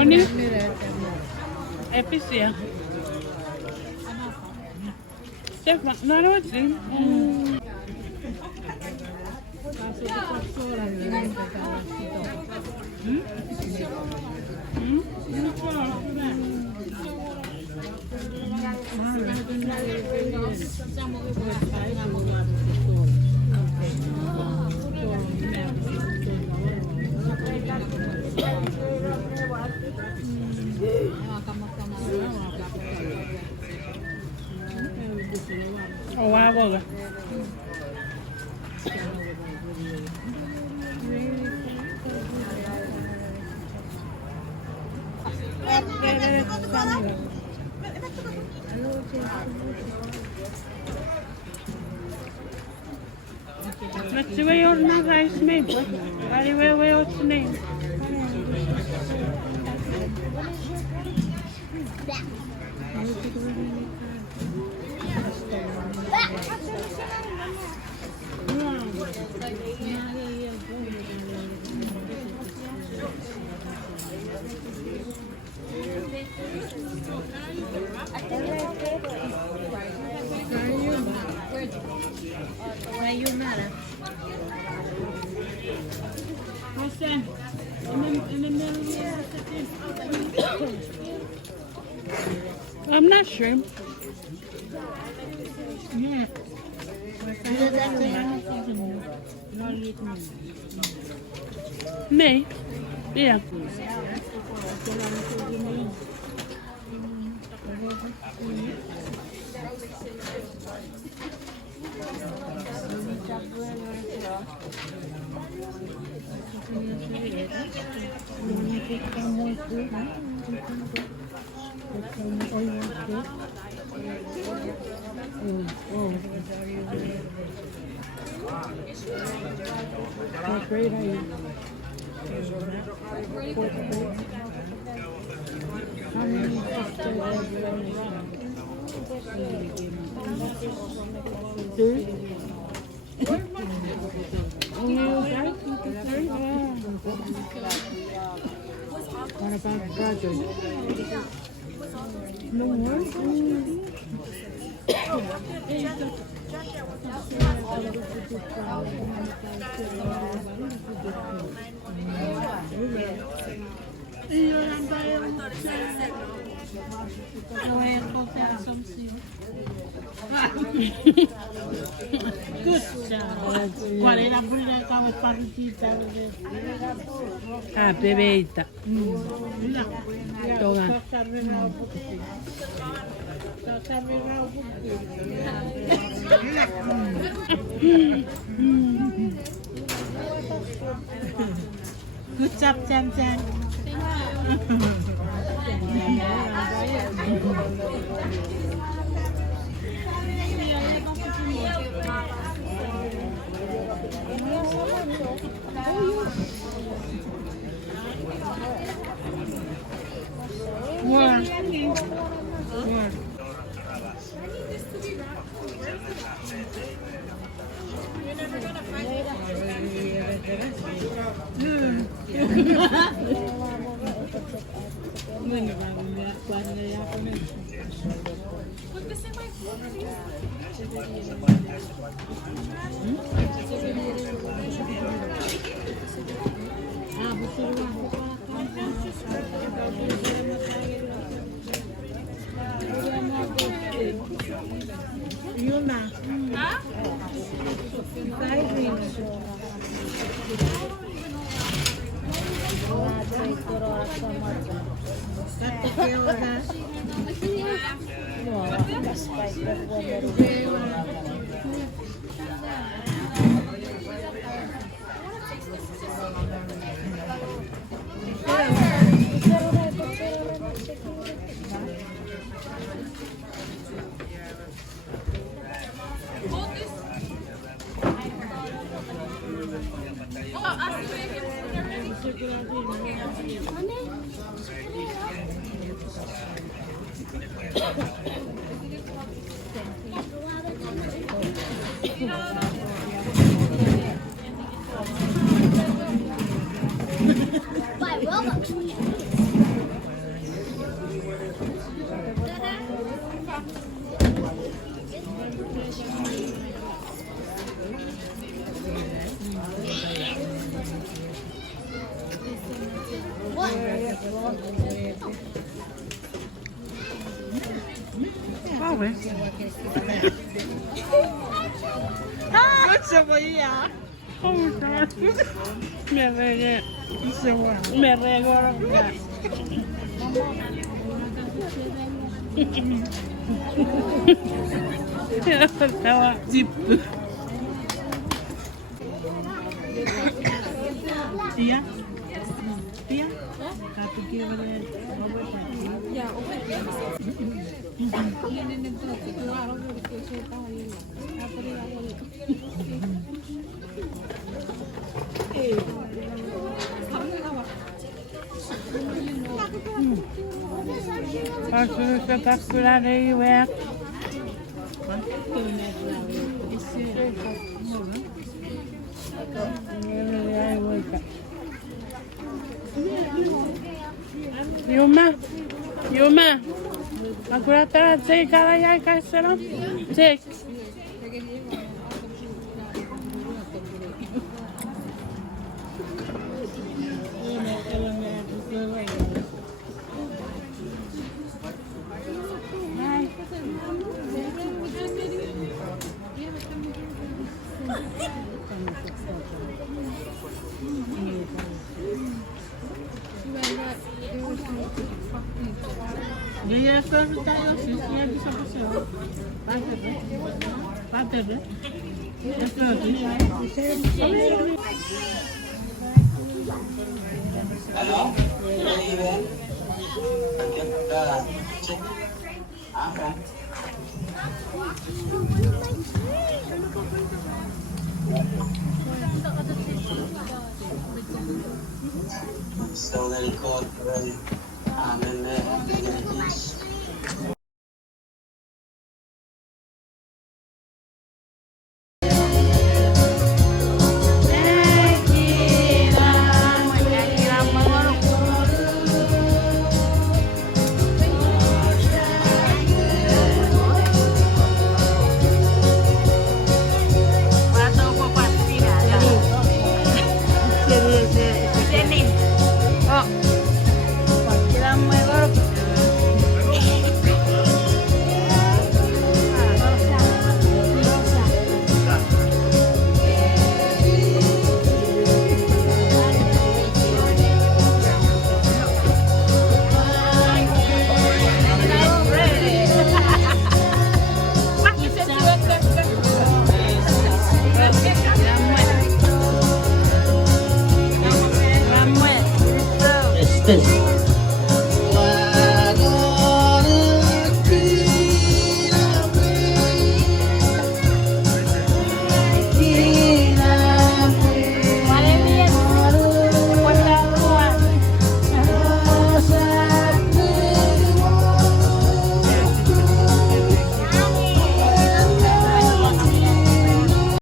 Onei? Epicia. Stefan, no, no, it's in. Oh, wow, burger. Let's see where your rice made. What's the name? I'm not sure. Yeah. Me? Yeah. How great are you? How many sisters have you Three? Only guys? Three? What about brothers? No more? Good job. ¿Cuál era la estaba esparritita? Ah, bebeita. Toga. Good job, Chan Chan. More. Yuna. Ah ouais. Oh putain. Me regué. Me regó. Estaba zip. Tia? Tia? Got to give it Acho espetacular aí, ué. Yuma, aku rata cek kalau ya kasih cek. Dia selalu tanya sisinya bisa besar. Pater deh. Halo. Still very cold, very and This.